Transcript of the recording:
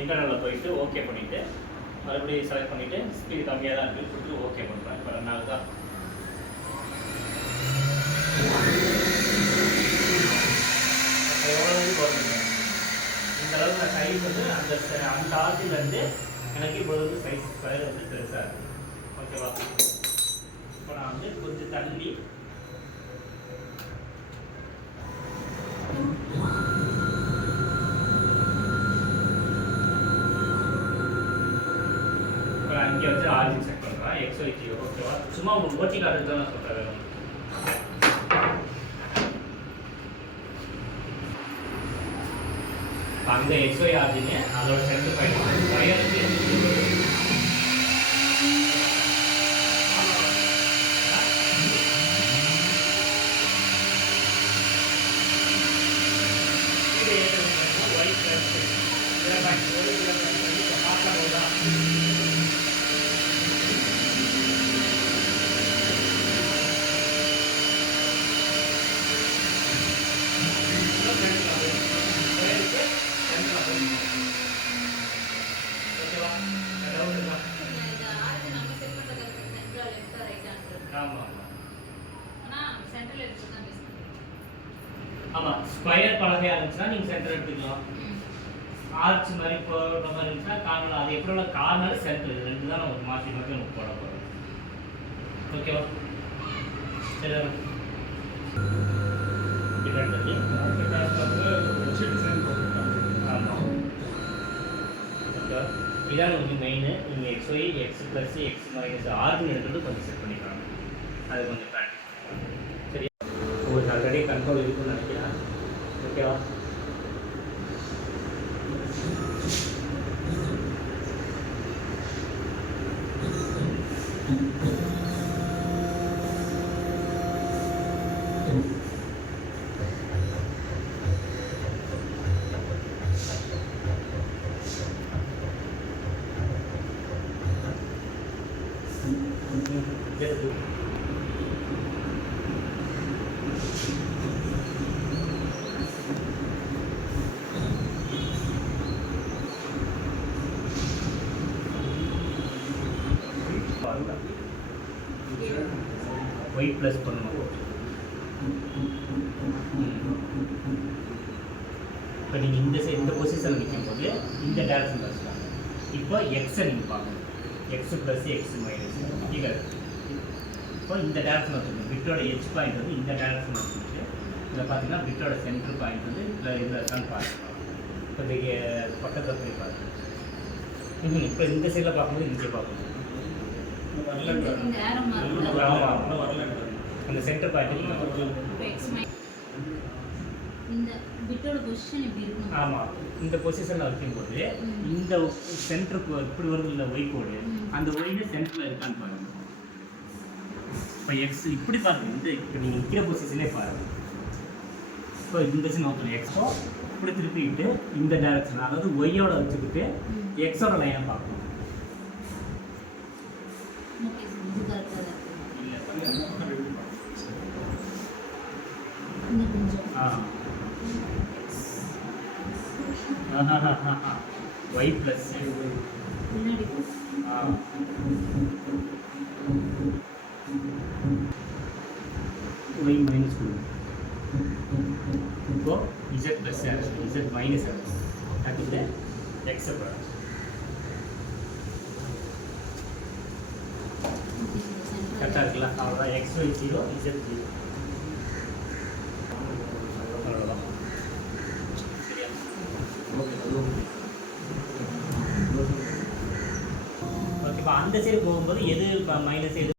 இன்டர்னலில் போயிட்டு ஓகே பண்ணிவிட்டு மறுபடியும் செலக்ட் பண்ணிவிட்டு ஸ்பீடு கம்மியாக தான் இருக்குது கொடுத்து ஓகே பண்ணுறேன். இப்போ 2 தான் எவ்வளோ போட்டுருக்கேன். இந்த அளவுக்கு நான் சைஸ் வந்து அந்த ஆர்ஜிலேருந்து எனக்கு இப்போ வந்து சைஸ் ஸ்கொயர் வந்து பெருசாக இருக்குது. ஓகேவா? இப்போ நான் வந்து கொஞ்சம் தள்ளி இப்போ நான் இங்கே வச்சு ஆர்ஜின் செட் பண்ணுறேன். XY 0. ஓகேவா? சும்மா உங்களுக்கு ஓட்டி கார்டு தான் நான் சொல்கிறேன். அந்த XY ஆர்ஜின் அதோட சென்டர் பாயிண்ட் ஸ்கொயருக்கு ஆமாம் ஸ்கொயர் பலகையாக இருந்துச்சுன்னா நீங்கள் சென்டர் எடுத்துக்கலாம். ஆர்ச் மாதிரி போடுற மாதிரி இருந்துச்சுன்னா கார்னர், அது எப்படி உள்ள கார்னர் சென்டர் ரெண்டு தான் நம்ம மாற்றி மாற்றி நமக்கு போட போகிறோம். ஓகேவா? சரி ஆமாம் ஓகேவா? இதான் நமக்கு மெயின். நீங்கள் XY X plus X minus origin எடுக்கிறது கொஞ்சம் செட் பண்ணிக்கலாம். அது கொஞ்சம் ப்ராக்டிஸ். சரி, உங்களுக்கு ஆல்ரெடி கண்ட்ரோல் இருக்குன்னு நினைக்கிறேன். ஓகேவா? ஒயிட் ப்ளஸ் பண்ணணும். இப்போ நீங்கள் இந்த பொசிஷனில் நிற்கும்போது இந்த டேரக்ஷன் வச்சுக்கலாம். இப்போ எக்ஸை நீங்கள் பார்க்கணும். X plus X minus eagle. இப்போ இந்த டேரக்ஷன் வச்சுக்கணும். பிட்டோட எச் பாயிண்ட் வந்து இந்த டேரக்ஷன் வச்சுக்கிட்டு இதில் பார்த்தீங்கன்னா பிட்டோட சென்டர் பாயிண்ட் வந்து இதில் தான் பார்க்கலாம். இப்போ இந்த பக்கத்தில் போய் பார்க்கணும். இப்போ இந்த சைடில் பார்க்கும்போது இங்கே பார்க்கணும். அந்த சென்டர் பாயிண்ட் ஆமாம். இந்த பொசிஷனில் வைக்கும்போது இந்த சென்டருக்கு இப்படி வரும் இந்த ஒய் கோடு, அந்த ஒய்னு சென்டரில் இருக்கான்னு பாருங்கள். இப்போ எக்ஸ் இப்படி பாருங்கள். இந்த இப்போ நீங்கள் நிற்கிற பொசிஷனே பாருங்கள். இப்போ இந்த பொசிஷன் நோக்கணும். எக்ஸோ இப்படி திருப்பிக்கிட்டு இந்த டைரக்ஷன், அதாவது ஒய்யோட வச்சுக்கிட்டு எக்ஸோட லைனை பார்க்கணும். y plus y minus 2. So z plus z minus that is the x product. கரெக்டாக இருக்குல்ல? அவ்வளோதான். xy 0 z 0. அவ்வளோதான். சரியா? ஓகே. இப்போ அந்த சைடு போகும்போது எது மைனஸ் எது